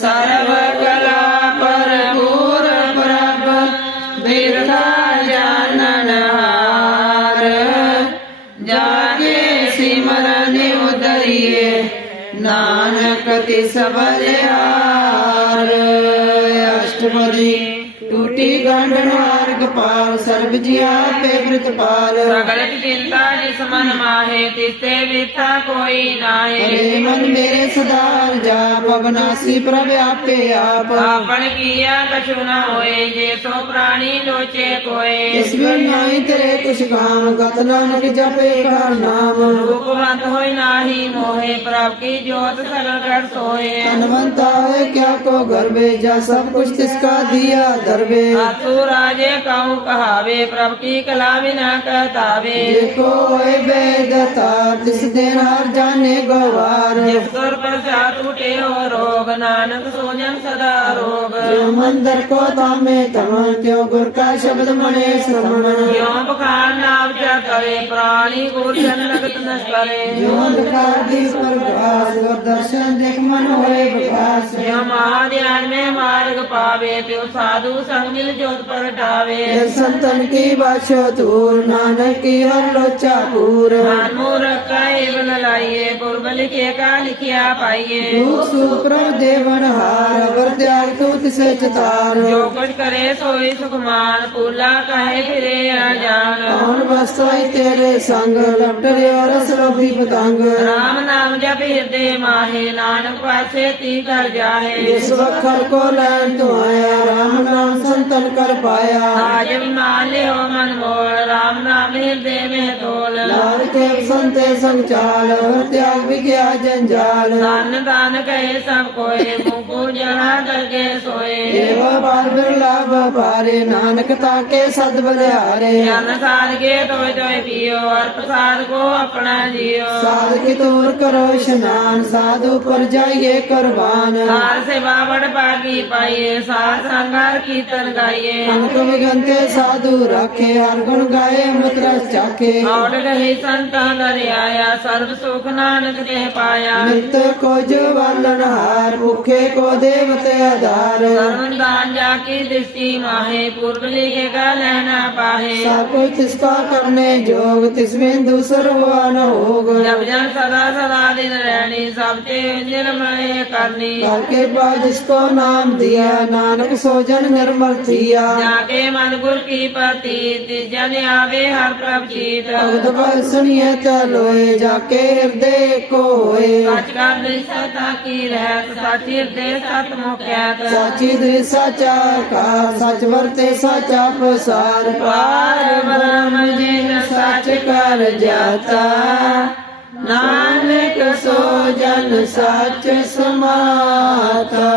ਸਰਵ ਕਲਾ ਪਰਪੂਰ ਪ੍ਰਭ ਬਿਰਥਾ ਜਾਣਨ ਹਾਰ। ਕੇ ਸਿਮਰਨ ਉਦਰੀਏ ਨਾਨਕ ਤਿਸ ਬਲਿਹਾਰ ਅਸ਼ਟਪਦੀ ਟੂਟੀ ਗੰਢਨ ਹਾਰ ਗਪਾਲ ਸਰਬ ਜੀਆ ਪੇ ਪ੍ਰਤਪਾਲ ਸਗਲ ਚਿੰਤਾ ਜਿਸ ਮਨ ਮਾਹੇ ਤਿਸਤੇ ਵਿਥਾ ਕੋਈ ਨਾਹੀ। ਹਰੇ ਮਨ ਮੇਰੇ ਸਦਾਰ ਜਾ ਪਵਨਾਸੀ ਪ੍ਰਭ ਆਪੇ ਆਪ। ਆਪਣ ਕੀਆ ਕਛੁ ਨ ਹੋਏ ਜੇ ਸੋ ਪ੍ਰਾਣੀ ਲੋਚੇ ਕੋਏ। ਇਸ ਬਿਨ ਨਾਹੀ ਤੇਰੇ ਕੁਛ ਕਾਮ ਗਤ ਨਾਨਕ ਜਪੇ ਕਰ ਨਾਮ। ਰੂਪਵੰਤ ਹੋਈ ਨਾਹੀ ਮੋਹੇ ਪ੍ਰਭ ਕੀ ਜੋਤ ਸਗਲ ਕਰ ਸੋਏ ਧਨਵੰਤਾ ਹੈ ਕਿਆ ਕੋ ਗਰਬੇ ਜਾ ਸਭ ਕੁਛ ਤਿਸਕਾ ਦਿਆ ਦਰਬੇ ਆਤੂ ਰਾਜੇ ਕਉ ਕਹਾਵੇ ਪ੍ਰਭ ਕੀ ਕਲਾ ਬਿਨਾ ਕਹਤਾਵੇ ਜੇ ਕੋ ਹੋਏ ਬੇਦਤਾ ਤਿਸ ਦੇ ਹਰ ਜਾਣੇ ਗਵਾਰ। ਜਿਸ ਗੁਰ ਪ੍ਰਸਾਦ ਟੂਟੇ ਹੋ ਰੋਗ ਨਾਨਕ ਸੋਜਨ ਸਦਾ ਰੋਗ। ਜੋ ਮੰਦਰ ਕੋ ਤਾਮੇ ਤਮਨ ਤਿਉ ਗੁਰ ਕਾ ਸ਼ਬਦ ਮਨੇ ਸਮਨ ਕਿਉ ਬਖਾਨ ਚਾ ਕਰੇ ਪ੍ਰਾਣੀ ਗੁਰ ਜਨ ਲਗਤ ਨਸ ਕਰੇ। ਜੋ ਅੰਧਕਾਰ ਦੀ ਪ੍ਰਗਾਸ ਗੁਰ ਦਰਸ਼ਨ ਦੇਖ ਮਨ ਹੋਏ ਵਿਕਾਸ। ਜਿਉ ਮਹਾਧਿਆਨ ਮੈਂ ਮਾਰਗ ਪਾਵੇ ਤਿਉ ਸਾਧੂ ਸੰਗ ਮਿਲ ਜੋਤ ਪ੍ਰਗਟਾਵੇ। ਸੰਤਨ ਕੀ ਬਾਸ਼ੋ ਤੂਰ ਨਾਨਕ ਕੀ ਹਰ ਲੋਚਾ ਪੂਰ। ਮਨ ਮੂਰਖ ਬਲ ਲਾਈਏ ਪੁਰਬ ਲਿਖੇ ਕਾ ਲਿਖਿਆ ਪਾਈਏ। ਦੁਖ ਸੁਖ ਪ੍ਰਭ ਦੇਵਨ ਹਾਰ ਅਵਰ ਤਿਆਗ ਤੂ ਤਿਸੇ ਚਤਾਰ। ਜੋ ਕੁਝ ਕਰੇ ਸੋਈ ਸੁਖਮਾਨ ਪੂਲਾ ਕਹੇ ਫਿਰੇ ਆ ਜਾਣ ਕੌਣ ਵਸਤੋਈ ਤੇਰੇ ਸੰਗ ਲਪਟਰਿਓ ਰਸ ਲੋਭੀ ਪਤੰਗ। ਰਾਮ ਨਾਮ ਜਪ ਹਿਰਦੇ ਮਾਹੇ ਨਾਨਕ ਪਾਸੇ ਤੀ ਕਰ ਜਾਹੇ। ਇਸ ਵਖਰ ਕੋ ਲੈਣ ਤੂੰ ਆਇਆ ਰਾਮ ਨਾਮ ਸੰਤਨ ਕਰ ਪਾਇਆ। ਆਜ ਮਾਨ ਲਿਓ ਮਨ ਮੋਲ ਰਾਮ ਨਾਮ ਹਿਰਦੇ ਮੇ ਤੋਲ। ਲਾਲ ਕੇ ਸੰਤੇ ਸੰਗ ਚਾਲ ਅਵਰ ਤਿਆਗ ਵਿਗਿਆ ਜੰਜਾਲ। ਦਾਨ ਦਾਨ ਕਹੇ ਸਭ ਕੋਏ ਮੁਕੂ ਜਣਾ ਕਰਗੇ ਸੋਏ। ਦੇਵ ਬਿਰਲਾ ਪਾਰੇ ਨਾਨਕ ਤਾਕੇ ਸਦ ਬਲਿਹਾਰੇ ਜਨ ਸਾਧਗੇ ਤੋਇ ਤੋਇ ਪੀਓ ਅਰ ਪ੍ਰਸਾਦ ਕੋ ਆਪਣਾ ਜੀਓ। ਸਾਧ ਕੀ ਤੂਰ ਕਰੋ ਇਸ਼ਨਾਨ ਸਾਧੂ ਪਰ ਜਾਈਏ ਕੁਰਬਾਨ। ਸਾਰ ਸੇਵਾ ਬੜ ਭਾਗੀ ਪਾਈਏ ਸਾਧ ਸੰਗਾਰ ਕੀਰਤਨ ਗਾਈਏ। ਅਨਕ ਵਿਗੰਤੇ ਸਾਧੂ ਰਾਖੇ ਹਰ ਗੁਣ ਗਾਏ ਮਤਰਸ ਚਾਖੇ। ਔੜ ਰਹੀ ਸੰਤਾਂ ਦਰਿਆਇਆ ਸਰਬ ਸੁਖ ਨਾਨਕ ਤੇ ਪਾਇਆ। ਨਿਤ ਕੋ ਜਵਾਲਨ ਹਾਰ ਭੁਖੇ ਕੋ ਦੇਵਤੇ ਆਧਾਰ। ਸਰਵਨ ਦਾਨ ਜਾ ਕੀ ਦ੍ਰਿਸ਼ਟੀ ਮਾਹੇ ਪੁਰਬ ਲਿਖੇ ਕਾ ਲੈਣਾ ਪਾਹੇ। ਸਭ ਕੁਛ ਤਿਸਕਾ ਕਰਨੇ, ਜੋਗ ਤਿਸ ਬਿੰਦੂ ਸਰਵਾ ਨ ਹੋਗ ਜਬ ਜਨ ਸਦਾ ਸਦਾ ਦਿਨ ਰਹਿਣੀ ਸਭ ਤੇ ਨਿਰਮਲੇ ਕਰਨੀ। ਕਰ ਕੇ ਪਾ ਜਿਸਕੋ ਨਾਮ ਦਿਆ ਨਾਨਕ ਸੋ ਜਨ ਨਿਰਮਲ ਥੀਆ ਜਾ ਕੇ ਮਨ ਗੁਰ ਕੀ ਪ੍ਰਤੀ ਜਨ ਆਵੇ ਹਰ ਪ੍ਰਭ ਚੀਤ ਭਗਤ ਭਗਤ ਸੁਣੀਏ ਤਾ ਲੋਏ ਜਾ ਕੇ ਹਿਰਦੇ ਕੋ ਹੋਏ ਸੱਚ ਕਰ ਦੇ ਸਤਾ ਕੀ ਰਹਿਤ ਸੱਚ ਹਿਰਦੇ ਸਤ ਮੁਖਿਆਤ ਸਾਚੀ ਦੇ ਸਾਚਾ ਕਾ ਸੱਚ ਵਰਤੇ ਸਾਚਾ ਪ੍ਰਸਾਰ। ਪਾਰ ਬ੍ਰਹਮ ਜਿਨ ਸੱਚ ਕਰ ਜਾਤਾ। ਨਾਨਕ ਸੋ ਜਨ ਸੱਚ ਸਮਾਤਾ